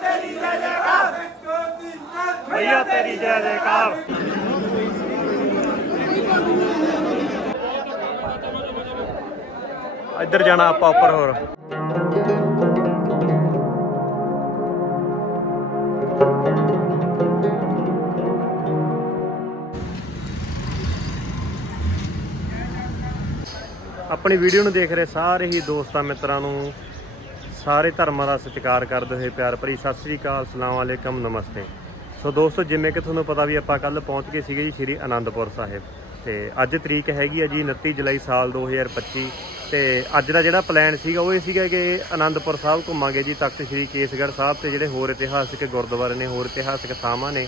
ਤੇਰੀ ਜੈ ਜੈਕਾਰ ਭਈਆ ਤੇਰੀ ਜੈ ਜੈਕਾਰ ਇੱਧਰ ਜਾਣਾ ਆਪਾਂ ਉੱਪਰ ਹੋਰ ਆਪਣੀ ਵੀਡੀਓ ਨੂੰ ਦੇਖ ਰਹੇ ਸਾਰੇ ਹੀ ਦੋਸਤਾਂ ਮਿੱਤਰਾਂ ਨੂੰ ਸਾਰੇ ਧਰਮਾਂ ਦਾ ਸਤਿਕਾਰ ਕਰਦੇ ਹੋਏ ਪਿਆਰ ਭਰੀ ਸਤਿ ਸ੍ਰੀ ਅਕਾਲ ਸਲਾਮ ਅਲੈਕਮ, ਨਮਸਤੇ। ਸੋ ਦੋਸਤੋ, ਜਿਵੇਂ ਕਿ ਤੁਹਾਨੂੰ ਪਤਾ ਵੀ ਆਪਾਂ ਕੱਲ ਪਹੁੰਚ ਗਏ ਸੀਗੇ ਜੀ ਸ੍ਰੀ ਅਨੰਦਪੁਰ ਸਾਹਿਬ। ਤੇ ਅੱਜ ਤਰੀਕ ਹੈਗੀ ਆ ਜੀ 29 ਜੁਲਾਈ ਸਾਲ 2025 ਤੇ ਅੱਜ ਦਾ ਜਿਹੜਾ ਪਲਾਨ ਸੀਗਾ ਉਹ ਇਹ ਸੀਗਾ ਕਿ ਅਨੰਦਪੁਰ ਸਾਹਿਬ ਘੁੰਮਾਂਗੇ ਜੀ ਤਖਤ ਸ੍ਰੀ ਕੇਸਗੜ੍ਹ ਸਾਹਿਬ ਤੇ ਜਿਹੜੇ ਹੋਰ ਇਤਿਹਾਸਿਕ ਗੁਰਦੁਆਰੇ ਨੇ, ਹੋਰ ਇਤਿਹਾਸਿਕ ਥਾਵਾਂ ਨੇ,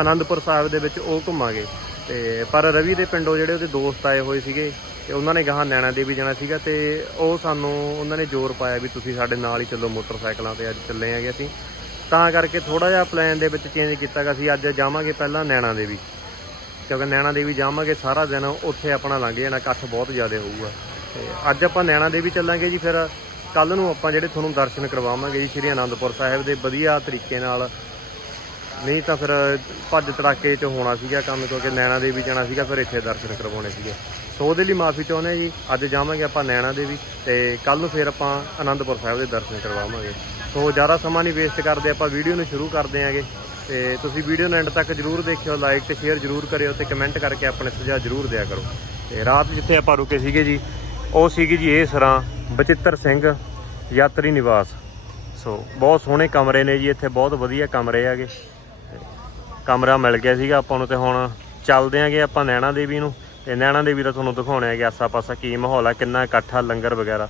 ਅਨੰਦਪੁਰ ਸਾਹਿਬ ਦੇ ਵਿੱਚ ਉਹ ਘੁੰਮਾਂਗੇ। ਤੇ ਪਰ ਰਵੀ ਦੇ ਪਿੰਡੋਂ ਜਿਹੜੇ ਉਹਦੇ ਦੋਸਤ ਆਏ ਹੋਏ ਸੀਗੇ ਤੇ ਉਹਨਾਂ ਨੇ ਗਾਹਾਂ ਨੈਣਾ ਦੇਵੀ ਜਾਣਾ ਸੀਗਾ ਤੇ ਉਹ ਸਾਨੂੰ, ਉਹਨਾਂ ਨੇ ਜ਼ੋਰ ਪਾਇਆ ਵੀ ਤੁਸੀਂ ਸਾਡੇ ਨਾਲ ਹੀ ਚੱਲੋ ਮੋਟਰਸਾਈਕਲਾਂ ਤੇ ਅੱਜ ਚੱਲੇ ਆਂਗੇ ਅਸੀਂ। ਤਾਂ ਕਰਕੇ ਥੋੜਾ ਜਿਹਾ ਪਲਾਨ ਦੇ ਵਿੱਚ ਚੇਂਜ ਕੀਤਾ ਗਾ ਅਸੀਂ ਅੱਜ ਜਾਵਾਂਗੇ ਪਹਿਲਾਂ ਨੈਣਾ ਦੇਵੀ। ਕਿਉਂਕਿ ਨੈਣਾ ਦੇਵੀ ਜਾਵਾਂਗੇ ਸਾਰਾ ਦਿਨ, ਉੱਥੇ ਆਪਣਾ ਲੰਘ ਜਾਣਾ, ਇਕੱਠ ਬਹੁਤ ਜ਼ਿਆਦਾ ਹੋਊਗਾ। ਤੇ ਅੱਜ ਆਪਾਂ ਨੈਣਾ ਦੇਵੀ ਚੱਲਾਂਗੇ ਜੀ, ਫਿਰ ਕੱਲ ਨੂੰ ਆਪਾਂ ਜਿਹੜੇ ਤੁਹਾਨੂੰ ਦਰਸ਼ਨ ਕਰਵਾਵਾਂਗੇ ਜੀ, ਸ਼੍ਰੀ ਅਨੰਦਪੁਰ ਸਾਹਿਬ ਦੇ ਵਧੀਆ ਤਰੀਕੇ ਨਾਲ ਨਹੀਂ ਤਾਂ ਫਿਰ ਭੱਜ ਤੜਾਕੇ 'ਚ ਹੋਣਾ ਸੀਗਾ ਕੰਮ, ਕਿਉਂਕਿ ਨੈਣਾ ਦੇਵੀ ਜਾਣਾ ਸੀਗਾ, ਫਿਰ ਇੱਥੇ ਦਰਸ਼ਨ ਕਰਵਾਉਣੇ ਸੀਗੇ। ਸੋ ਉਹਦੇ ਲਈ ਮਾਫੀ ਚਾਹੁੰਦੇ ਹਾਂ ਜੀ। ਅੱਜ ਜਾਵਾਂਗੇ ਆਪਾਂ ਨੈਣਾ ਦੇਵੀ ਤੇ ਕੱਲ ਨੂੰ ਫਿਰ ਆਪਾਂ ਅਨੰਦਪੁਰ ਸਾਹਿਬ ਦੇ ਦਰਸ਼ਨ ਕਰਵਾਵਾਂਗੇ। ਸੋ ਜ਼ਿਆਦਾ ਸਮਾਂ ਨਹੀਂ ਵੇਸਟ ਕਰਦੇ, ਆਪਾਂ ਵੀਡੀਓ ਨੂੰ ਸ਼ੁਰੂ ਕਰਦੇ ਆਂਗੇ ਤੇ ਤੁਸੀਂ ਵੀਡੀਓ ਨੂੰ ਐਂਡ ਤੱਕ ਜਰੂਰ ਦੇਖਿਓ ਲਾਈਕ ਤੇ ਸ਼ੇਅਰ ਜਰੂਰ ਕਰਿਓ ਤੇ ਕਮੈਂਟ ਕਰਕੇ ਆਪਣੇ ਸੁਝਾਅ ਜਰੂਰ ਦਿਆ ਕਰੋ। ਤੇ ਰਾਤ ਜਿੱਥੇ ਆਪਾਂ ਰੁਕੇ ਸੀਗੇ ਜੀ, ਉਹ ਸੀਗੀ ਜੀ ਇਹ ਸਰਾਂ ਬਚਿੱਤਰ ਸਿੰਘ, ਯਾਤਰੀ ਨਿਵਾਸ। ਸੋ ਬਹੁਤ ਸੋਹਣੇ ਕਮਰੇ ਨੇ ਜੀ, ਇੱਥੇ ਬਹੁਤ ਵਧੀਆ ਕਮਰੇ ਹੈਗੇ। ਕਮਰਾ ਮਿਲ ਗਿਆ ਸੀਗਾ ਆਪਾਂ ਨੂੰ ਤੇ ਹੁਣ ਚੱਲਦੇ ਆਂਗੇ ਆਪਾਂ ਨੈਣਾ ਦੇਵੀ ਨੂੰ। ਤੇ ਨੈਣਾ ਦੇਵੀ ਦਾ ਤੁਹਾਨੂੰ ਦਿਖਾਉਣੇ ਹੈ ਕਿ ਆਸਾ ਪਾਸਾ ਕੀ ਮਾਹੌਲ ਆ, ਕਿੰਨਾ ਇਕੱਠਾ ਲੰਗਰ ਵਗੈਰਾ।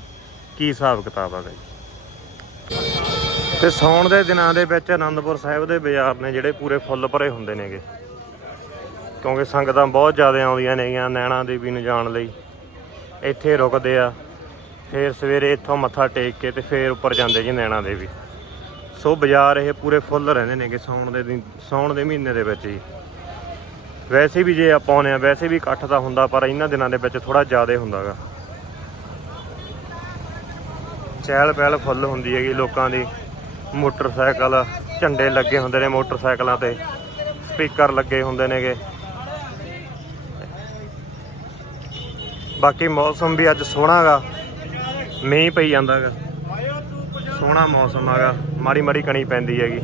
ਕੀ ਹਿਸਾਬ ਕਿਤਾਬ ਆ ਜੀ ਤੇ ਸੌਣ ਦੇ ਦਿਨਾਂ ਦੇ ਵਿੱਚ ਆਨੰਦਪੁਰ ਸਾਹਿਬ ਦੇ ਬਾਜ਼ਾਰ ਨੇ ਜਿਹੜੇ ਪੂਰੇ ਫੁੱਲ ਭਰੇ ਹੁੰਦੇ ਨੇਗੇ। ਕਿਉਂਕਿ ਸੰਗਤਾਂ ਬਹੁਤ ਜ਼ਿਆਦਾ ਆਉਂਦੀਆਂ ਨੇਗੀਆਂ ਨੈਣਾ ਦੇਵੀ ਨੂੰ ਜਾਣ ਲਈ। ਇੱਥੇ ਰੁਕਦੇ ਆ, ਫਿਰ ਸਵੇਰੇ ਇੱਥੋਂ ਮੱਥਾ ਟੇਕ ਕੇ ਤੇ ਫਿਰ ਉੱਪਰ ਜਾਂਦੇ ਜੀ ਨੈਣਾ ਦੇਵੀ। ਸੋ ਬਾਜ਼ਾਰ ਇਹ ਪੂਰੇ ਫੁੱਲ ਰਹਿੰਦੇ ਨੇਗੇ ਸੌਣ ਦੇ ਦਿਨ ਸੌਣ ਦੇ ਮਹੀਨੇ ਦੇ ਵਿੱਚ ਜੀ ਵੈਸੇ ਵੀ ਜੇ ਆਪਾਂ ਆਉਂਦੇ ਆ ਵੈਸੇ ਵੀ ਇਕੱਠ ਤਾਂ ਹੁੰਦਾ, ਪਰ ਇਹਨਾਂ ਦਿਨਾਂ ਦੇ ਵਿੱਚ ਥੋੜਾ ਜ਼ਿਆਦਾ ਹੁੰਦਾਗਾ। ਚਹਿਲ ਪਹਿਲ ਫੁੱਲ ਹੁੰਦੀ ਹੈਗੀ ਲੋਕਾਂ ਦੀ। ਮੋਟਰਸਾਈਕਲ, ਝੰਡੇ ਲੱਗੇ ਹੁੰਦੇ ਨੇ ਮੋਟਰਸਾਈਕਲਾਂ ਤੇ। ਸਪੀਕਰ ਲੱਗੇ ਹੁੰਦੇ ਨੇਗੇ। ਬਾਕੀ ਮੌਸਮ ਵੀ ਅੱਜ ਸੋਹਣਾਗਾ। ਮੀਂਹ ਪਈ ਜਾਂਦਾਗਾ। ਸੋਹਣਾ ਮੌਸਮ ਹੈਗਾ। ਮਾੜੀ ਮਾੜੀ ਕਣੀ ਪੈਂਦੀ ਹੈਗੀ।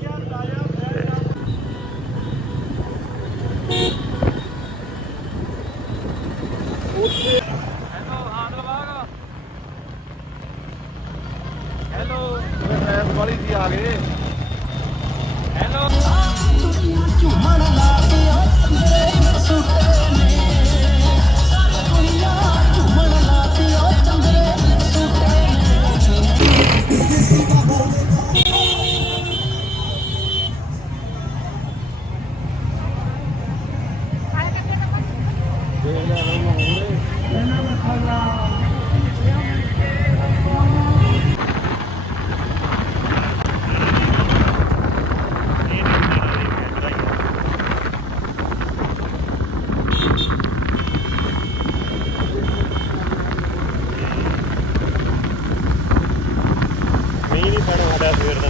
ਪੈਣਾ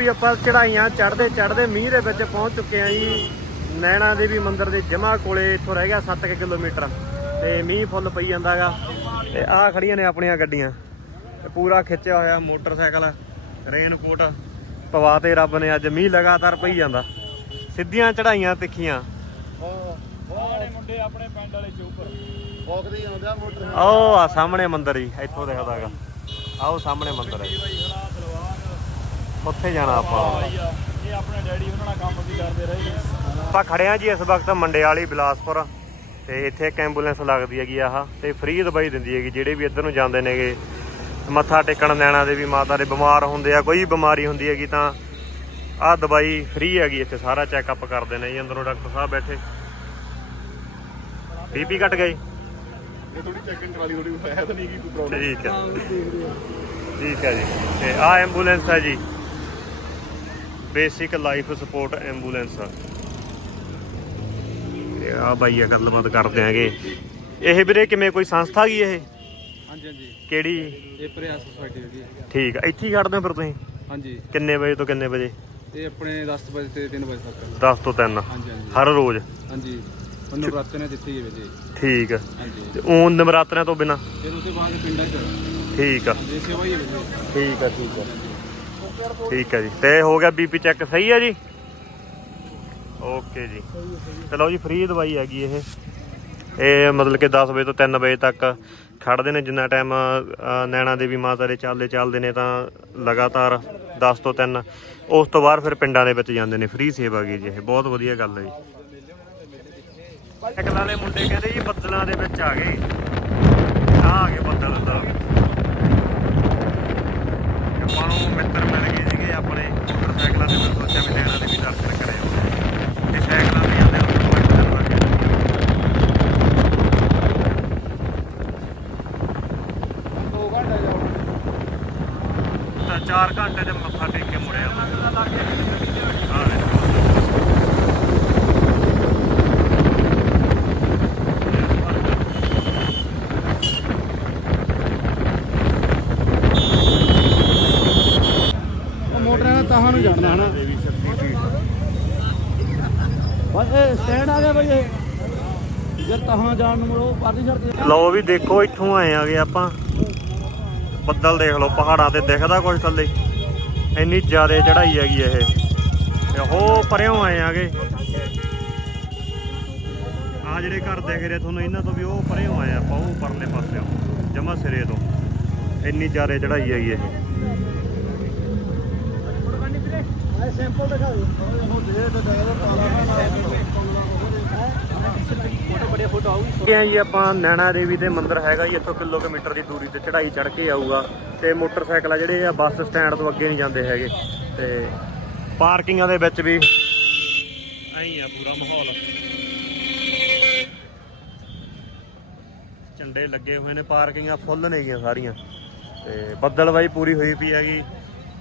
ਵੀ ਆਪਾਂ ਚੜਾਈਆਂ ਚੜਦੇ ਚੜਦੇ ਮੀਂਹ ਦੇ ਵਿੱਚ ਪਹੁੰਚ ਚੁੱਕੇ ਆ ਜੀ ਨੈਣਾ ਦੇਵੀ ਮੰਦਿਰ ਦੇ ਜਮਾ ਕੋਲੇ ਇੱਥੋਂ ਰਹਿ ਗਿਆ 7 ਕਿਲੋਮੀਟਰ ਤੇ ਮੀਂਹ ਫੁੱਲ ਪਈ ਜਾਂਦਾਗਾ ਤੇ ਆਹ ਖੜੀਆਂ ਨੇ ਆਪਣੀਆਂ ਗੱਡੀਆਂ ਤੇ ਪੂਰਾ ਖਿੱਚਿਆ ਹੋਇਆ ਮੋਟਰਸਾਈਕਲ ਰੇਨਕੋਟ ਪਵਾ ਤੇ ਰੱਬ ਨੇ ਅੱਜ ਮੀਂਹ ਲਗਾਤਾਰ ਪਈ ਜਾਂਦਾ ਸਿੱਧੀਆਂ ਚੜਾਈਆਂ ਤਿੱਖੀਆਂ ਮੁੰਡੇ ਆਪਣੇ ਪਿੰਡ ਵਾਲੇ ਚੋਪਰ ਬੋਕਦੀ ਆਉਂਦਾ ਮੋਟਰ ਆਓ ਆ ਸਾਹਮਣੇ ਮੰਦਿਰ ਹੀ ਇੱਥੋਂ ਦਿਖਦਾਗਾ ਆਓ ਸਾਹਮਣੇ ਮੰਦਿਰ ਹੈ ਉੱਥੇ ਜਾਣਾ ਆਪਾਂ। ਇਹ ਆਪਣੇ ਡੈਡੀ ਉਹਨਾਂ ਨਾਲ ਕੰਮ ਵੀ ਕਰਦੇ ਰਹੇ। ਨੇ ਆਪਾਂ ਖੜੇ ਆ ਜੀ ਇਸ ਵਕਤ ਮੰਡਿਆਲੀ ਬਿਲਾਸਪੁਰ। ਤੇ ਇੱਥੇ ਇੱਕ ਐਂਬੂਲੈਂਸ ਲੱਗਦੀ ਹੈਗੀ ਆਹ ਤੇ ਫ੍ਰੀ ਦਵਾਈ ਦਿੰਦੀ ਹੈਗੀ ਜਿਹੜੇ ਵੀ ਇੱਧਰ ਨੂੰ ਜਾਂਦੇ ਨੇਗੇ। ਮੱਥਾ ਟੇਕਣ ਨੈਣਾ ਦੇ ਵੀ ਮਾਤਾ ਦੇ ਬਿਮਾਰ ਹੁੰਦੇ ਆ ਕੋਈ ਬਿਮਾਰੀ ਹੁੰਦੀ ਹੈਗੀ ਤਾਂ ਆਹ ਦਵਾਈ ਫ੍ਰੀ ਹੈਗੀ ਇੱਥੇ ਸਾਰਾ ਚੈੱਕਅਪ ਕਰਦੇ ਨੇ ਜੀ ਅੰਦਰੋਂ ਡਾਕਟਰ ਸਾਹਿਬ ਬੈਠੇ। ਬੀਪੀ ਘਟ ਗਈ ਇਹ ਥੋੜੀ ਚੈਕਿੰਗ ਕਰਾ ਲਈ ਥੋੜੀ ਹੈ ਤਾਂ ਨਹੀਂ ਕੀ ਕੋਈ ਪ੍ਰੋਬਲਮ ਠੀਕ ਹੈ। ਠੀਕ ਹੈ ਜੀ। ਤੇ ਆ ਐਂਬੂਲੈਂਸ ਹੈ ਜੀ। Basic life support ambulance. ਤੇ ਆ ਬਾਈ ਆ ਗੱਲਬਾਤ ਕਰਦੇ ਆਂਗੇ। ਇਹ ਵੀਰੇ ਕਿਵੇਂ ਕੋਈ ਸੰਸਥਾ ਗਈ ਇਹ? ਹਾਂਜੀ ਹਾਂਜੀ। ਕਿਹੜੀ? ਇਹ ਪ੍ਰਯਾਸ ਸੁਸਾਇਟੀ ਜੀ ਠੀਕ ਆ ਇੱਥੇ ਹੀ ਖੜਦੇ ਹੋ ਫਿਰ ਤੁਸੀਂ? ਹਾਂਜੀ। ਕਿੰਨੇ ਵਜੇ ਤੋਂ ਕਿੰਨੇ ਵਜੇ? ਇਹ ਆਪਣੇ 10 ਵਜੇ ਤੇ 3 ਵਜੇ ਤੱਕ। 10 ਤੋਂ 3 ਹਾਂਜੀ ਹਾਂਜੀ। ਹਰ ਰੋਜ਼? ਹਾਂਜੀ। ਉਹਨੂੰ ਰਾਤ ਨੇ ਦਿੱਤੀ ਹੈ ਜੀ ਠੀਕ ਆ। ਹਾਂਜੀ। ਤੇ ਊਂ ਨਵਰਾਤਰਿਆਂ ਤੋਂ ਬਿਨਾ? ਫਿਰ ਉਸਦੇ ਬਾਅਦ ਪਿੰਡਾਂ 'ਚ। ਠੀਕ ਆ। ਠੀਕ ਆ ਠੀਕ ਆ। ਠੀਕ ਆ ਜੀ। ਤੇ ਹੋ ਗਿਆ ਬੀਪੀ ਚੈੱਕ ਸਹੀ ਆ ਜੀ? ਓਕੇ ਜੀ। ਚਲੋ ਜੀ ਫ੍ਰੀ ਦਵਾਈ ਹੈਗੀ ਇਹ। ਇਹ ਮਤਲਬ ਕਿ 10 ਵਜੇ ਤੋਂ 3 ਵਜੇ ਤੱਕ ਖੜਦੇ ਨੇ, ਜਿੰਨਾ ਟਾਈਮ ਨੈਣਾ ਦੇਵੀ ਮਾਤਾ ਦੇ ਚੱਲਦੇ ਚੱਲਦੇ ਨੇ ਤਾਂ ਲਗਾਤਾਰ 10 ਤੋਂ 3 ਉਸ ਤੋਂ ਬਾਅਦ ਫਿਰ ਪਿੰਡਾਂ ਦੇ ਵਿੱਚ ਜਾਂਦੇ ਨੇ। ਫ੍ਰੀ ਸੇਵਾ ਹੈਗੀ ਜੀ ਇਹ। ਬਹੁਤ ਵਧੀਆ ਗੱਲ ਹੈ ਜੀ। ਸਾਈਕਲ ਵਾਲੇ ਮੁੰਡੇ ਕਹਿੰਦੇ ਜੀ, ਬੱਦਲਾਂ ਦੇ ਵਿੱਚ ਆ ਗਏ ਆ ਆ ਗਏ ਬੱਦਲ ਦਾ ਆਪਾਂ ਨੂੰ ਮਿੱਤਰ ਮਿਲ ਗਏ ਸੀਗੇ ਆਪਣੇ ਮੋਟਰਸਾਈਕਲਾਂ ਤੇ ਮੈਂ ਸੋਚਿਆ ਵੀ ਨੈਣਾ ਦੇ ਵੀ ਦਰਸ਼ਨ ਕਰਿਓ ਤੇ ਸਾਈਕਲਾਂ ਤੇ ਜਾਂਦੇ ਉਹਨਾਂ ਨੂੰ ਇੱਕ ਦਿਨ ਲੱਗ ਗਿਆ ਦੋ ਘੰਟੇ ਜਾਓ ਤਾਂ 4 ਘੰਟੇ ਤੇ ਮੱਥਾ ਟੇਕ ਕੇ ਮੁੜਿਆ ਹਾਂ ਉਹ ਮੋਟਰਾਂ ਦਾ ਤਾਹਾਂ ਨੂੰ ਜਾਣਦਾ ਹਨਾ ਬਸ ਇਹ ਸਟੈਂਡ ਆ ਗਿਆ ਬਈ ਇਹ। ਜਦ ਤਾਹਾਂ ਜਾਣ ਨੂੰ ਮੁੜੋ ਪਾਰਟੀ ਛੱਡ ਲਓ ਵੀ ਦੇਖੋ, ਇੱਥੋਂ ਆਏ ਆਗੇ ਆਪਾਂ। ਬੱਦਲ ਦੇਖ ਲਓ, ਪਹਾੜਾਂ ਤੇ ਦਿਖਦਾ ਕੁਝ ਥੱਲੇ। ਇੰਨੀ ਜ਼ਿਆਦਾ ਚੜਾਈ ਹੈਗੀ ਇਹ। ਤੇ ਪਰਿਓਂ ਆਏ ਆਗੇ। ਆ ਜਿਹੜੇ ਘਰ ਦੇਖ ਰਹੇ ਤੁਹਾਨੂੰ, ਇਹਨਾਂ ਤੋਂ ਵੀ ਉਹ ਪਰਿਓਂ ਆਏ ਆਪਾਂ, ਉਹ ਪਰਲੇ ਪਾਸਿਓਂ ਜਮਾ ਸਿਰੇ ਤੋਂ। ਇੰਨੀ ਜ਼ਿਆਦਾ ਚੜਾਈ ਹੈਗੀ ਇਹ। ਸੈਂਪਲ ਦਿਖਾ ਦਿਓ। ਉਹ ਜੀ ਆਪਾਂ ਨੈਣਾ ਦੇਵੀ ਦੇ ਮੰਦਿਰ ਹੈਗਾ ਜੀ, ਇੱਥੋਂ ਕਿਲੋਮੀਟਰ ਦੀ ਦੂਰੀ ਤੇ ਚੜਾਈ ਚੜ ਕੇ ਆਊਗਾ। ਤੇ ਮੋਟਰਸਾਈਕਲ ਆ ਜਿਹੜੇ ਆ, ਬੱਸ ਸਟੈਂਡ ਤੋਂ ਅੱਗੇ ਨਹੀਂ ਜਾਂਦੇ ਹੈਗੇ। ਤੇ ਪਾਰਕਿੰਗਾਂ ਦੇ ਵਿੱਚ ਵੀ ਐਂ ਆ ਪੂਰਾ ਮਾਹੌਲ। ਝੰਡੇ ਲੱਗੇ ਹੋਏ ਨੇ, ਪਾਰਕਿੰਗਾਂ ਫੁੱਲ ਨੇ ਗੀਆਂ ਸਾਰੀਆਂ। ਤੇ ਬੱਦਲ ਪੂਰੀ ਹੋਈ ਪਈ ਹੈਗੀ।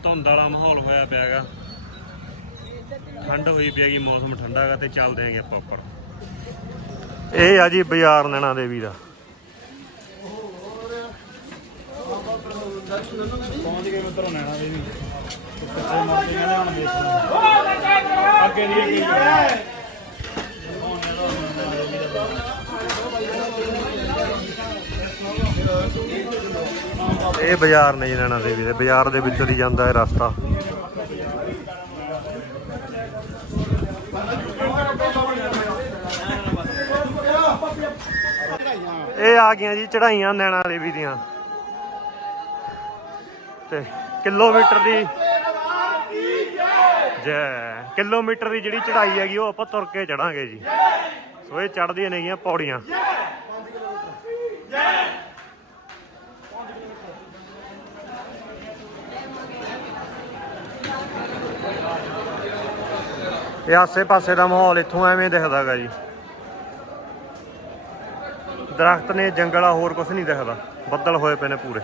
ਧੁੰਦ ਵਾਲਾ ਮਾਹੌਲ ਹੋਇਆ ਪਿਆ ਹੈਗਾ। ਠੰਡ ਹੋਈ ਪਈ ਹੈਗੀ, ਮੌਸਮ ਠੰਡਾ ਹੈਗਾ ਤੇ ਚੱਲਦੇ ਆਂਗੇ ਆਪਾਂ ਉੱਪਰ। ਇਹ ਆ ਜੀ ਬਾਜ਼ਾਰ ਨੈਣਾ ਦੇਵੀ ਦਾ। ਪਹੁੰਚ ਗਏ ਮਿੱਤਰੋਂ ਨੈਣਾ ਦੇ ਕਿੱਥੇ ਮਰਦੇ ਕਹਿੰਦੇ ਹੁਣ ਦੇਖੋ ਅੱਗੇ ਨਹੀਂ ਅੱਗੇ ਇਹ ਬਾਜ਼ਾਰ ਨਹੀਂ ਨੈਣਾ ਦੇਵੀ ਦੇ, ਬਾਜ਼ਾਰ ਦੇ ਵਿੱਚੋਂ ਦੀ ਜਾਂਦਾ ਹੈ ਰਸਤਾ। ਇਹ ਆ ਗਈਆਂ ਜੀ ਚੜਾਈਆਂ ਨੈਣਾ ਦੇਵੀ ਦੀਆਂ। ਤੇ ਕਿਲੋਮੀਟਰ ਦੀ ਜੈ। ਕਿਲੋਮੀਟਰ ਦੀ ਜਿਹੜੀ ਚੜਾਈ ਹੈਗੀ, ਉਹ ਆਪਾਂ ਤੁਰ ਕੇ ਚੜਾਂਗੇ ਜੀ। ਸੋ ਇਹ ਚੜਦੀਆਂ ਨੇਗੀਆਂ ਪੌੜੀਆਂ। ਇਹ ਆਸੇ-ਪਾਸੇ ਦਾ ਮਾਹੌਲ ਇੱਥੋਂ ਐਵੇਂ ਦਿਖਦਾਗਾ ਜੀ। ਦਰਖਤ ਨੇ ਜੰਗਲ ਆ ਹੋਰ ਕੁਝ ਨਹੀਂ ਦਿਖਦਾ। ਬੱਦਲ ਹੋਏ ਪਏ ਨੇ ਪੂਰੇ।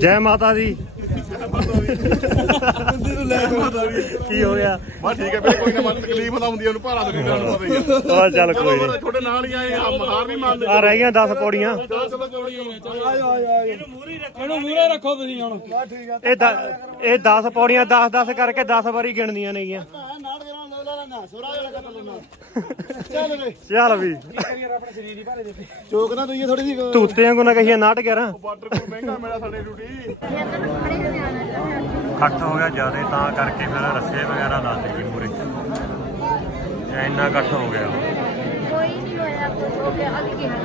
ਜੈ ਮਾਤਾ ਦੀ। ਕੀ ਹੋ ਗਿਆ? ਬਸ ਠੀਕ ਹੈ ਵੀਰੇ ਕੋਈ ਨਾ ਮਨ ਤਕਲੀਫ ਤਾਂ ਹੁੰਦੀ ਆ ਉਹਨੂੰ ਭਾਰਾ ਦੇ ਨਾਲ ਪਤਾ ਹੀ ਆ ਆ ਚੱਲ ਕੋਈ ਨਹੀਂ ਛੋਟੇ ਨਾਲ ਹੀ ਆਏ ਆ ਹਾਰ ਨਹੀਂ ਮੰਨਦੇ। ਆ ਰਹਿ ਗਈਆਂ 10 ਪੌੜੀਆਂ ਚਲੋ। ਚੌੜੀ ਇਹਨੂੰ ਮੂਰੇ ਰੱਖੋ। ਤੁਸੀਂ ਹੁਣ। ਇਹ ਦ- ਇਹ 10 ਪੌੜੀਆਂ 10 10 ਕਰਕੇ 10 ਵਾਰੀ ਗਿਣਦੀਆਂ ਨੇਗੀਆਂ। ਨਾੜ ਦੇ ਨਾਲ ਲੈ ਲੈਣਾ ਚੱਲ ਵੇ। ਚੱਲ ਵੀ। ਸਰੀਰੀ ਚੋਕ ਨਾ ਤੁਸੀਂ ਥੋੜੀ ਜੀ ਤੂਤੇ ਵਾਂਗੂ ਨਾ ਕਹੀਏ 9 11 ਵਾਟਰ ਮਹਿੰਗਾ ਮੇਰਾ ਸਾਡੇ ਡਿਊਟੀ। ਇਕੱਠ ਹੋ ਗਿਆ ਜ਼ਿਆਦਾ ਤਾਂ ਕਰਕੇ ਫਿਰ ਰੱਸੇ ਵਗੈਰਾ ਲਾ ਦਿੱਤੇ ਪੂਰੇ। ਇੰਨਾ ਇਕੱਠ ਹੋ ਗਿਆ। ਕੋਈ ਨਹੀਂ ਹੋਇਆ ਕੁਝ ਹੋ ਗਿਆ ਅੱਗੇ ਕੀ ਹੱਲ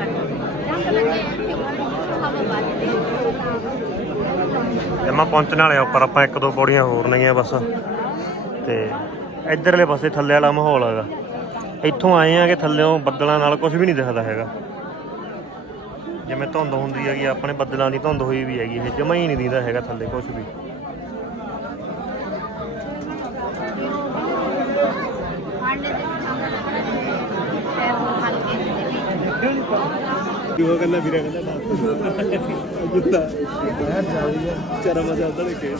ਜਮਾ ਪਹੁੰਚਣ ਵਾਲੇ ਉੱਪਰ ਆਪਾਂ ਇੱਕ ਦੋ ਪੌੜੀਆਂ ਹੋਰ ਨਹੀਂ ਆ ਬਸ। ਤੇ ਇਧਰਲੇ ਪਾਸੇ ਥੱਲੇ ਵਾਲਾ ਮਾਹੌਲ ਹੈਗਾ। ਇੱਥੋਂ ਆਏ ਆ ਕਿ ਥੱਲੇੋਂ ਬੱਦਲਾਂ ਨਾਲ ਕੁਝ ਵੀ ਨਹੀਂ ਦਿਖਦਾ ਹੈਗਾ। ਜਿਵੇਂ ਧੁੰਦ ਹੁੰਦੀ ਹੈਗੀ ਆਪਣੇ ਬੱਦਲਾਂ ਦੀ ਧੁੰਦ ਹੋਈ ਵੀ ਹੈਗੀ ਇਹ ਜਮਾ ਹੀ ਨਹੀਂ ਦਿਖਦਾ ਹੈਗਾ ਥੱਲੇ ਕੁਝ ਵੀ। ਉਹ ਕਹਿੰਦਾ ਵੀਰਾ ਕਹਿੰਦਾ ਜੁੱਤਾ ਬਾਹਰ ਜਾਉਂਦੀ ਹੈ ਚਰਮ ਮਜ਼ਾ ਉਧਰ ਕੇ।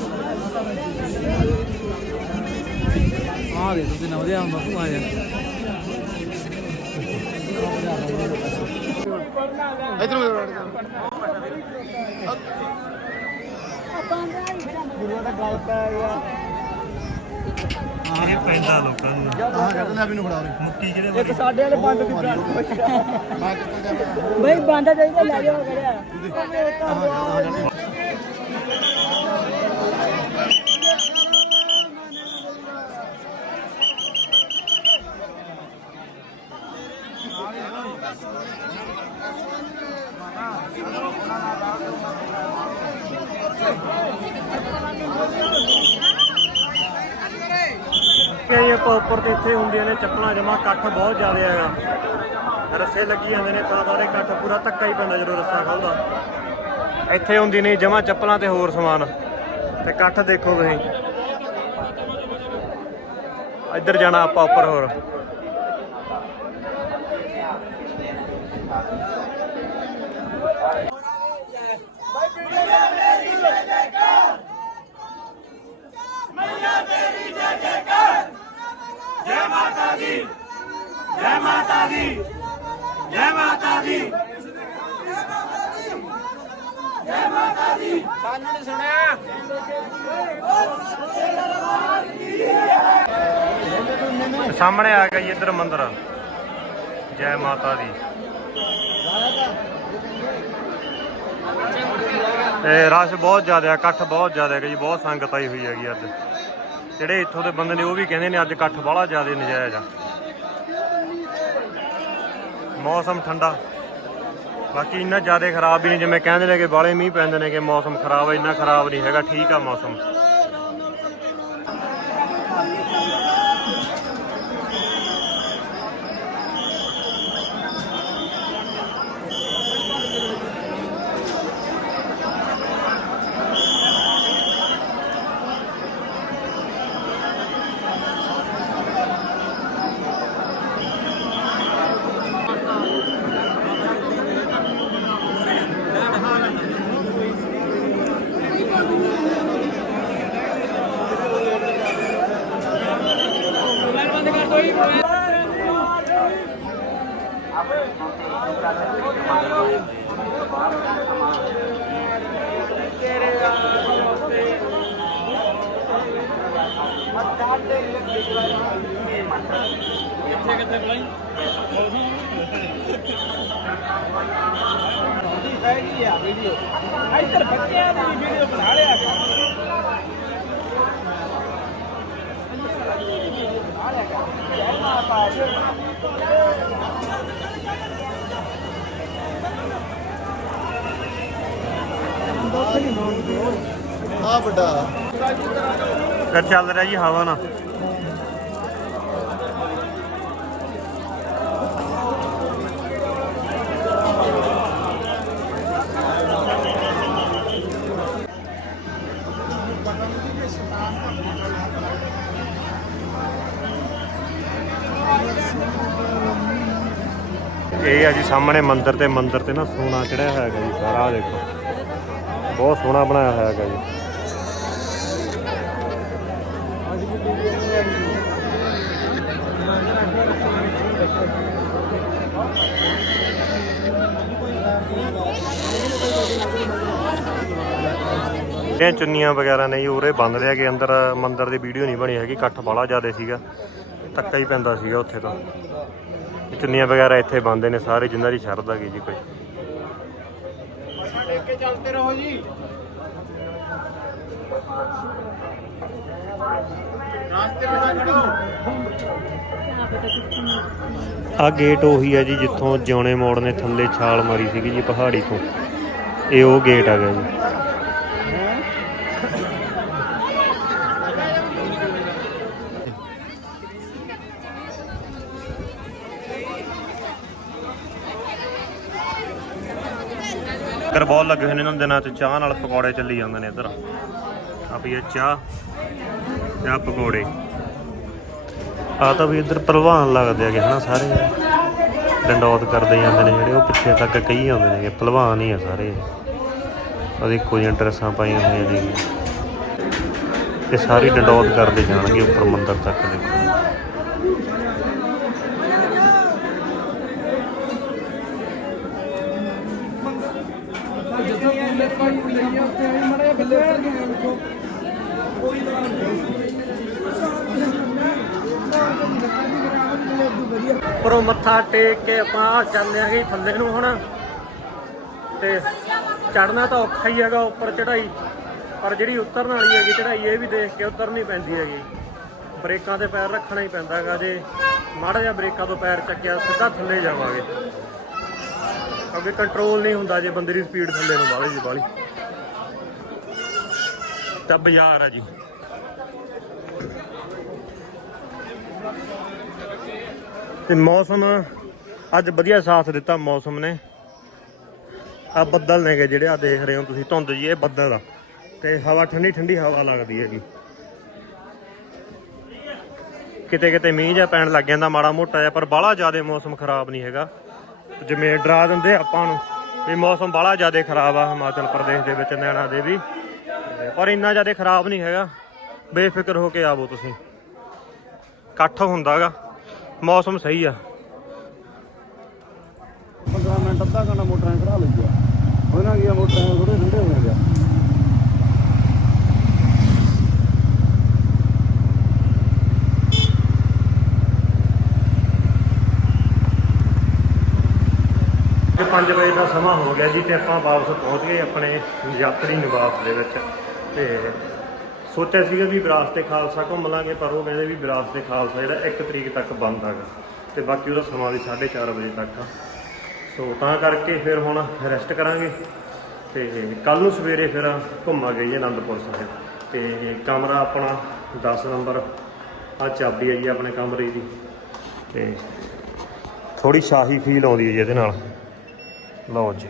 ਆ ਦੇ ਤੁਸੀਂ ਨਵਦੇ ਆ ਬਾਪੂ ਆ ਜਾ। ਇਧਰ ਗੁਰੂਆ ਦਾ ਗੱਲ ਪੈ ਗਿਆ ਇਹ ਪੈਂਦਾ ਲੋਕਾਂ ਨੂੰ ਆਹ ਕਹਿੰਦਾ ਅਭੀ ਨੂੰ ਫੜਾ ਰਹੇ ਮੁੱਕੀ ਕਿਹਦੇ ਇੱਕ ਸਾਡੇ ਵਾਲੇ ਬੰਦ ਦੀ ਬਈ ਬੰਦ ਚਾਹੀਦਾ ਲੈ ਜਾਓ ਕਰਿਆ ਆਪਾਂ ਉੱਪਰ ਤੇ ਇੱਥੇ ਹੁੰਦੀਆਂ ਨੇ, ਚੱਪਲਾਂ ਜਮਾ ਇਕੱਠ ਬਹੁਤ ਜ਼ਿਆਦਾ ਹੈਗਾ। ਰੱਸੇ ਲੱਗੀ ਜਾਂਦੇ ਨੇ, ਤਾਂ ਸਾਰੇ ਇਕੱਠ ਪੂਰਾ ਧੱਕਾ ਹੀ ਪੈਂਦਾ ਜਦੋਂ ਰੱਸਾ ਖੁੱਲਦਾ। ਇੱਥੇ ਹੁੰਦੀ ਨਹੀਂ, ਜਮਾ ਚੱਪਲਾਂ ਤੇ ਹੋਰ ਸਮਾਨ। ਤੇ ਇਕੱਠ ਦੇਖੋ ਤੁਸੀਂ। ਇੱਧਰ ਜਾਣਾ ਆਪਾਂ ਉੱਪਰ ਹੋਰ। ਸਾਹਮਣੇ ਆ ਗਿਆ ਜੀ ਇੱਧਰ ਮੰਦਿਰ। ਜੈ ਮਾਤਾ ਦੀ। ਤੇ ਰਸ਼ ਬਹੁਤ ਜ਼ਿਆਦਾ ਹੈ ਇਕੱਠ ਬਹੁਤ ਜ਼ਿਆਦਾ ਹੈਗਾ ਜੀ ਬਹੁਤ ਸੰਗਤ ਆਈ ਹੋਈ ਹੈਗੀ ਅੱਜ। ਜਿਹੜੇ ਇੱਥੋਂ ਦੇ ਬੰਦੇ ਨੇ ਉਹ ਵੀ ਕਹਿੰਦੇ ਨੇ ਅੱਜ ਇਕੱਠ ਬੜਾ ਜ਼ਿਆਦਾ ਨਜਾਇਜ਼ ਆ। ਮੌਸਮ ਠੰਡਾ। ਬਾਕੀ ਇੰਨਾ ਜ਼ਿਆਦਾ ਖਰਾਬ ਵੀ ਨਹੀਂ, ਜਿਵੇਂ ਕਹਿੰਦੇ ਨੇ ਕਿ ਬਾਲੇ ਮੀਂਹ ਪੈਂਦੇ ਨੇ ਕਿ ਮੌਸਮ ਖਰਾਬ ਹੈ ਇੰਨਾ ਖਰਾਬ ਨਹੀਂ ਹੈਗਾ, ਠੀਕ ਆ ਮੌਸਮ। ਇੱਧਰ ਬੱਚਿਆਂ ਦੀ ਵੀਡੀਓ ਬਣਾ ਲਿਆ ਆ ਵੱਡਾ ਫਿਰ ਚੱਲ ਰਿਹਾ ਜੀ ਹਵਾ ਨਾਲ ਇਹ ਆ ਜੀ ਸਾਹਮਣੇ ਮੰਦਿਰ ਤੇ ਮੰਦਿਰ ਤੇ ਨਾ ਸੋਨਾ ਚੜਿਆ ਹੋਇਆ ਹੈਗਾ ਜੀ ਸਾਰਾ ਦੇਖੋ। ਬਹੁਤ ਸੋਹਣਾ ਬਣਾਇਆ ਹੋਇਆ ਹੈਗਾ ਜੀ। ਇਹ ਚੁੰਨੀਆਂ ਵਗੈਰਾ ਨਹੀਂ ਉਰੇ ਬੰਦ ਲਿਆ ਕਿ ਅੰਦਰ ਮੰਦਿਰ ਦੀ ਵੀਡੀਓ ਨਹੀਂ ਬਣੀ ਹੈਗੀ, ਇਕੱਠ ਬੜਾ ਜ਼ਿਆਦਾ ਸੀਗਾ। ਧੱਕਾ ਹੀ ਪੈਂਦਾ ਸੀਗਾ ਉੱਥੇ ਤਾਂ। ਚੁੰਨੀਆਂ ਵਗੈਰਾ ਇੱਥੇ ਬੰਦੇ ਨੇ ਸਾਰੇ ਜਿੰਨਾਂ ਦੀ ਸ਼ਰਧਾ ਗਈ ਜੀ ਕੋਈ। ਆ ਗੇਟ ਉਹੀ ਹੈ ਜੀ ਜਿੱਥੋਂ ਜਿਉਣੇ ਮੋੜ ਨੇ ਥੱਲੇ ਛਾਲ ਮਾਰੀ ਸੀਗੀ ਜੀ ਪਹਾੜੀ ਤੋਂ। ਇਹ ਉਹ ਗੇਟ ਆ ਗਿਆ ਜੀ। ਕਰ ਬਹੁਤ ਲੱਗੇ ਹੋਏ ਨੇ ਇਹਨਾਂ ਦਿਨਾਂ 'ਚ, ਚਾਹ ਨਾਲ ਪਕੌੜੇ ਚੱਲੀ ਜਾਂਦੇ ਨੇ ਇੱਧਰ। ਆ ਵੀ ਇਹ ਚਾਹ ਜਾਂ ਪਕੌੜੇ। ਆ ਤਾਂ ਵੀ ਇੱਧਰ ਪਹਿਲਵਾਨ ਲੱਗਦੇ ਹੈਗੇ ਹਨਾ ਸਾਰੇ। ਡੰਡੌਤ ਕਰਦੇ ਜਾਂਦੇ ਨੇ ਜਿਹੜੇ, ਉਹ ਪਿੱਛੇ ਤੱਕ ਕਈ ਆਉਂਦੇ ਨੇ ਪਹਿਲਵਾਨ ਹੀ ਆ ਸਾਰੇ। ਉਹਦੀ ਕੋਈ ਡਰੈਸਾਂ ਪਾਈਆਂ ਹੋਈਆਂ ਨੇ। ਇਹ ਸਾਰੀ ਡੰਡੌਤ ਕਰਦੇ ਜਾਣਗੇ ਉੱਪਰ ਮੰਦਰ ਤੱਕ ਦੇਖੋ ਉੱਪਰੋਂ ਮੱਥਾ ਟੇਕ ਕੇ ਆਪਾਂ ਚੱਲਦੇ ਆਂਗੇ ਥੱਲੇ ਨੂੰ ਹੁਣ। ਤੇ ਚੜਨਾ ਤਾਂ ਔਖਾ ਹੀ ਹੈਗਾ ਉੱਪਰ ਚੜਾਈ ਪਰ ਜਿਹੜੀ ਉਤਰਨ ਵਾਲੀ ਹੈਗੀ ਚੜਾਈ ਇਹ ਵੀ ਦੇਖ ਕੇ ਉਤਰਨੀ ਪੈਂਦੀ ਹੈਗੀ। ਬ੍ਰੇਕਾਂ ਤੇ ਪੈਰ ਰੱਖਣਾ ਹੀ ਪੈਂਦਾ ਹੈਗਾ, ਜੇ ਮਾੜਾ ਜਿਹਾ ਬ੍ਰੇਕਾਂ ਤੋਂ ਪੈਰ ਚੱਕਿਆ, ਸਿੱਧਾ ਥੱਲੇ ਜਾਵਾਂਗੇ। ਅੱਗੇ ਕੰਟਰੋਲ ਨਹੀਂ ਹੁੰਦਾ ਜੇ ਬੰਦੇ ਦੀ ਸਪੀਡ ਥੱਲੇ ਨੂੰ ਬਾਹਲੀ ਜੀ ਵਾਲੀ ਤਾਂ ਬਾਜ਼ਾਰ ਆ ਜੀ। ਤੇ ਮੌਸਮ ਅੱਜ ਵਧੀਆ ਸਾਥ ਦਿੱਤਾ ਮੌਸਮ ਨੇ। ਆ ਬੱਦਲ ਨੇਗੇ ਜਿਹੜੇ ਆ ਦੇਖ ਰਹੇ ਹੋ ਤੁਸੀਂ, ਧੁੰਦ ਜੀ, ਇਹ ਬੱਦਲ ਆ। ਤੇ ਹਵਾ, ਠੰਡੀ ਠੰਡੀ ਹਵਾ ਲੱਗਦੀ ਹੈਗੀ। ਕਿਤੇ ਕਿਤੇ ਮੀਂਹ ਜਾਂ ਪੈਣ ਲੱਗ ਜਾਂਦਾ ਮਾੜਾ ਮੋਟਾ ਜਿਹਾ, ਪਰ ਬਾਹਲਾ ਜ਼ਿਆਦਾ ਮੌਸਮ ਖਰਾਬ ਨਹੀਂ ਹੈਗਾ। ਜਿਵੇਂ ਡਰਾ ਦਿੰਦੇ ਆਪਾਂ ਨੂੰ ਵੀ ਮੌਸਮ ਬਾਹਲਾ ਜ਼ਿਆਦਾ ਖਰਾਬ ਆ ਹਿਮਾਚਲ ਪ੍ਰਦੇਸ਼ ਦੇ ਵਿੱਚ, ਨੈਣਾ ਦੇ ਵੀ ਪਰ ਇੰਨਾ ਜ਼ਿਆਦਾ ਖਰਾਬ ਨਹੀਂ ਹੈਗਾ। ਬੇਫਿਕਰ ਹੋ ਕੇ ਆਵੋ ਤੁਸੀਂ। ਇਕੱਠ ਹੁੰਦਾਗਾ ਮੌਸਮ ਸਹੀ ਆ। 15 ਮਿੰਟ ਅੱਧਾ ਘੰਟਾ ਮੋਟਰਾਂ ਖੜਾ ਲਈਆ ਉਹਨਾਂ ਕੀ ਮੋਟਰਾਂ ਥੋੜੇ ਠੰਡੇ ਹੋ ਗਿਆ ਤੇ 5 ਵਜੇ ਦਾ ਸਮਾਂ ਹੋ ਗਿਆ ਜੀ ਤੇ ਆਪਾਂ ਵਾਪਸ ਪਹੁੰਚ ਗਏ ਆਪਣੇ ਯਾਤਰੀ ਨਿਵਾਸ ਦੇ ਵਿੱਚ ਤੇ ਸੋਚਿਆ ਸੀਗਾ ਵੀ ਵਿਰਾਸਤ ਖਾਲਸਾ, ਘੁੰਮ ਲਾਂਗੇ, ਪਰ ਉਹ ਕਹਿੰਦੇ ਵੀ ਵਿਰਾਸਤ ਖਾਲਸਾ ਜਿਹੜਾ 1 ਤਰੀਕ ਤੱਕ ਬੰਦ ਹੈਗਾ ਤੇ ਬਾਕੀ ਉਹਦਾ ਸਮਾਂ ਵੀ 4:30 ਵਜੇ ਤੱਕ ਆ। ਸੋ ਤਾਂ ਕਰਕੇ ਫਿਰ ਹੁਣ ਰੈਸਟ ਕਰਾਂਗੇ ਤੇ ਕੱਲ ਨੂੰ ਸਵੇਰੇ ਫਿਰ ਘੁੰਮਾਂਗੇ ਜੀ ਅਨੰਦਪੁਰ ਸਾਹਿਬ। ਤੇ ਕਮਰਾ ਆਪਣਾ 10 ਨੰਬਰ ਆ ਚਾਬੀ ਹੈ ਜੀ ਆਪਣੇ ਕਮਰੇ ਦੀ ਤੇ ਥੋੜੀ ਸ਼ਾਹੀ ਫੀਲ ਆਉਂਦੀ ਹੈ ਜੀ ਇਹਦੇ ਨਾਲ। ਲਓ ਜੀ।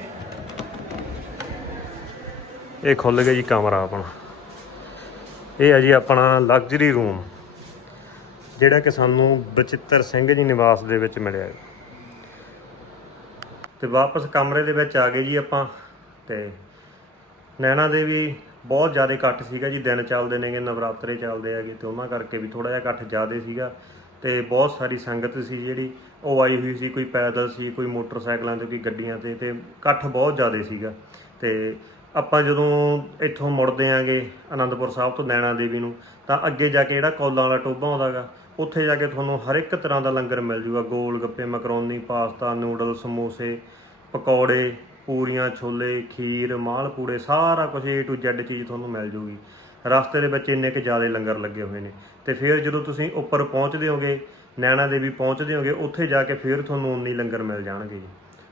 ਇਹ ਖੁੱਲ ਗਿਆ ਜੀ ਕਮਰਾ ਆਪਣਾ। ਇਹ ਹੈ ਜੀ ਆਪਣਾ ਲਗਜ਼ਰੀ ਰੂਮ ਜਿਹੜਾ ਕਿ ਸਾਨੂੰ ਬਚਿੱਤਰ ਸਿੰਘ ਜੀ ਨਿਵਾਸ ਦੇ ਵਿੱਚ ਮਿਲਿਆ ਹੈ। ਤੇ ਵਾਪਸ ਕਮਰੇ ਦੇ ਵਿੱਚ ਆ ਗਏ ਜੀ ਆਪਾਂ, ਤੇ ਨੈਣਾ ਦੇਵੀ ਬਹੁਤ ਜ਼ਿਆਦਾ ਇਕੱਠ ਸੀਗਾ ਜੀ, ਦਿਨ ਚੱਲਦੇ ਨੇਗੇ, ਨਵਰਾਤਰੇ ਚੱਲਦੇ ਹੈਗੇ, ਤੇ ਉਹਨਾਂ ਕਰਕੇ ਵੀ ਥੋੜਾ ਜਿਹਾ ਇਕੱਠ ਜ਼ਿਆਦਾ ਸੀਗਾ। ਤੇ ਬਹੁਤ ਸਾਰੀ ਸੰਗਤ ਸੀ ਜਿਹੜੀ, ਉਹ ਆਈ ਹੋਈ ਸੀ, ਕੋਈ ਪੈਦਲ ਸੀ, ਕੋਈ ਮੋਟਰਸਾਈਕਲਾਂ ਤੇ, ਕੋਈ ਗੱਡੀਆਂ ਤੇ ਤੇ ਇਕੱਠ ਬਹੁਤ ਜ਼ਿਆਦਾ ਸੀਗਾ। ਤੇ ਆਪਾਂ ਜਦੋਂ ਇੱਥੋਂ ਮੁੜਦੇ ਆਂਗੇ ਆਨੰਦਪੁਰ ਸਾਹਿਬ ਤੋਂ ਨੈਣਾ ਦੇਵੀ ਨੂੰ, ਤਾਂ ਅੱਗੇ ਜਾ ਕੇ ਜਿਹੜਾ ਕੌਲਾਂ ਵਾਲਾ ਟੋਭਾ ਆਉਂਦਾਗਾ, ਉੱਥੇ ਜਾ ਕੇ ਤੁਹਾਨੂੰ ਹਰ ਇੱਕ ਤਰ੍ਹਾਂ ਦਾ ਲੰਗਰ ਮਿਲ ਜੂਗਾ। Gol gappe, macaroni, pasta, noodle, ਸਮੋਸੇ, ਪਕੌੜੇ, ਪੂਰੀਆਂ, ਛੋਲੇ, ਖੀਰ, ਮਾਲ, ਪੂੜੇ, ਸਾਰਾ ਕੁਝ A to Z ਚੀਜ਼ ਤੁਹਾਨੂੰ ਮਿਲ ਜੂਗੀ। ਰਸਤੇ ਦੇ ਵਿੱਚ ਇੰਨੇ ਕੁ ਜ਼ਿਆਦਾ ਲੰਗਰ ਲੱਗੇ ਹੋਏ ਨੇ। ਤੇ ਫਿਰ ਜਦੋਂ ਤੁਸੀਂ ਉੱਪਰ ਪਹੁੰਚਦੇ ਹੋਗੇ, ਨੈਣਾ ਦੇਵੀ ਪਹੁੰਚਦੇ ਹੋਗੇ, ਉੱਥੇ ਜਾ ਕੇ ਫਿਰ ਤੁਹਾਨੂੰ ਉਨੀ ਲੰਗਰ ਮਿਲ ਜਾਣਗੇ ਜੀ।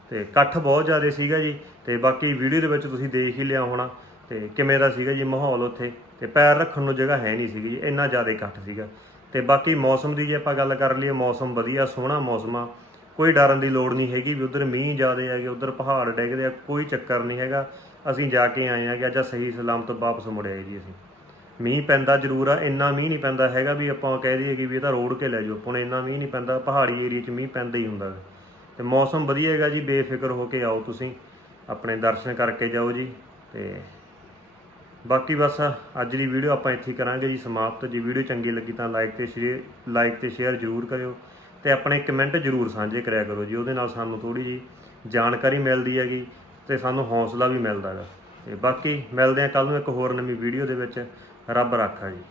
ਤੇ ਇਕੱਠ ਬਹੁਤ ਜ਼ਿਆਦਾ ਸੀਗਾ ਜੀ। ਤੇ ਬਾਕੀ ਵੀਡੀਓ ਦੇ ਵਿੱਚ ਤੁਸੀਂ ਦੇਖ ਹੀ ਲਿਆ ਹੋਣਾ ਤੇ ਕਿਵੇਂ ਦਾ ਸੀਗਾ ਜੀ ਮਾਹੌਲ ਉੱਥੇ ਤੇ ਪੈਰ ਰੱਖਣ ਨੂੰ ਜਗ੍ਹਾ ਹੈ ਨਹੀਂ ਸੀਗੀ ਜੀ, ਇੰਨਾ ਜ਼ਿਆਦਾ ਇਕੱਠ ਸੀਗਾ। ਤੇ ਬਾਕੀ ਮੌਸਮ ਦੀ ਜੇ ਆਪਾਂ ਗੱਲ ਕਰ ਲਈਏ, ਮੌਸਮ ਵਧੀਆ, ਸੋਹਣਾ ਮੌਸਮ ਆ। ਕੋਈ ਡਰਨ ਦੀ ਲੋੜ ਨਹੀਂ ਹੈਗੀ ਵੀ ਉਧਰ ਮੀਂਹ ਜ਼ਿਆਦਾ ਹੈਗੇ ਉਧਰ ਪਹਾੜ ਡਿੱਗਦੇ ਆ, ਕੋਈ ਚੱਕਰ ਨਹੀਂ ਹੈਗਾ। ਅਸੀਂ ਜਾ ਕੇ ਆਏ ਆ ਕਿ ਅੱਜ ਸਹੀ ਸਲਾਮਤ ਵਾਪਸ ਮੁੜ ਆਏ ਜੀ ਅਸੀਂ। ਮੀਂਹ ਪੈਂਦਾ ਜ਼ਰੂਰ ਆ, ਇੰਨਾ ਮੀਂਹ ਨਹੀਂ ਪੈਂਦਾ ਹੈਗਾ ਵੀ ਆਪਾਂ ਕਹਿ ਦਈਏ ਕਿ ਵੀ ਇਹ ਤਾਂ ਰੋਡ ਕੇ ਲੈ ਜਾਓ ਆਪਾਂ ਇੰਨਾ ਮੀਂਹ ਨਹੀਂ ਪੈਂਦਾ, ਪਹਾੜੀ ਏਰੀਆ 'ਚ ਮੀਂਹ ਪੈਂਦਾ ਹੀ ਹੁੰਦਾ। ਗਾ। ਤੇ ਮੌਸਮ ਵਧੀਆ ਹੈਗਾ ਜੀ, ਬੇਫਿਕਰ ਹੋ ਕੇ ਆਓ ਤੁਸੀਂ। ਆਪਣੇ ਦਰਸ਼ਨ ਕਰਕੇ ਜਾਓ ਜੀ ਤੇ ਬਾਕੀ ਬਸ ਅੱਜ ਦੀ ਵੀਡੀਓ ਆਪਾਂ ਇੱਥੇ ਕਰਾਂਗੇ ਜੀ ਸਮਾਪਤ। ਜੇ ਵੀਡੀਓ ਚੰਗੀ ਲੱਗੀ ਤਾਂ ਲਾਈਕ ਤੇ ਸ਼ੇਅਰ ਲਾਈਕ ਤੇ ਸ਼ੇਅਰ ਜ਼ਰੂਰ ਕਰਿਓ ਤੇ ਆਪਣੇ ਕਮੈਂਟ ਜ਼ਰੂਰ ਸਾਂਝੇ ਕਰਿਆ ਕਰੋ ਜੀ, ਉਹਦੇ ਨਾਲ ਸਾਨੂੰ ਥੋੜੀ ਜੀ ਜਾਣਕਾਰੀ ਮਿਲਦੀ ਹੈਗੀ ਤੇ ਸਾਨੂੰ ਹੌਸਲਾ ਵੀ ਮਿਲਦਾ ਹੈਗਾ। ਤੇ ਬਾਕੀ ਮਿਲਦੇ ਹਾਂ ਕੱਲ ਨੂੰ ਇੱਕ ਹੋਰ ਨਵੀਂ ਵੀਡੀਓ ਦੇ ਵਿੱਚ। ਰੱਬ ਰਾਖਾ ਜੀ।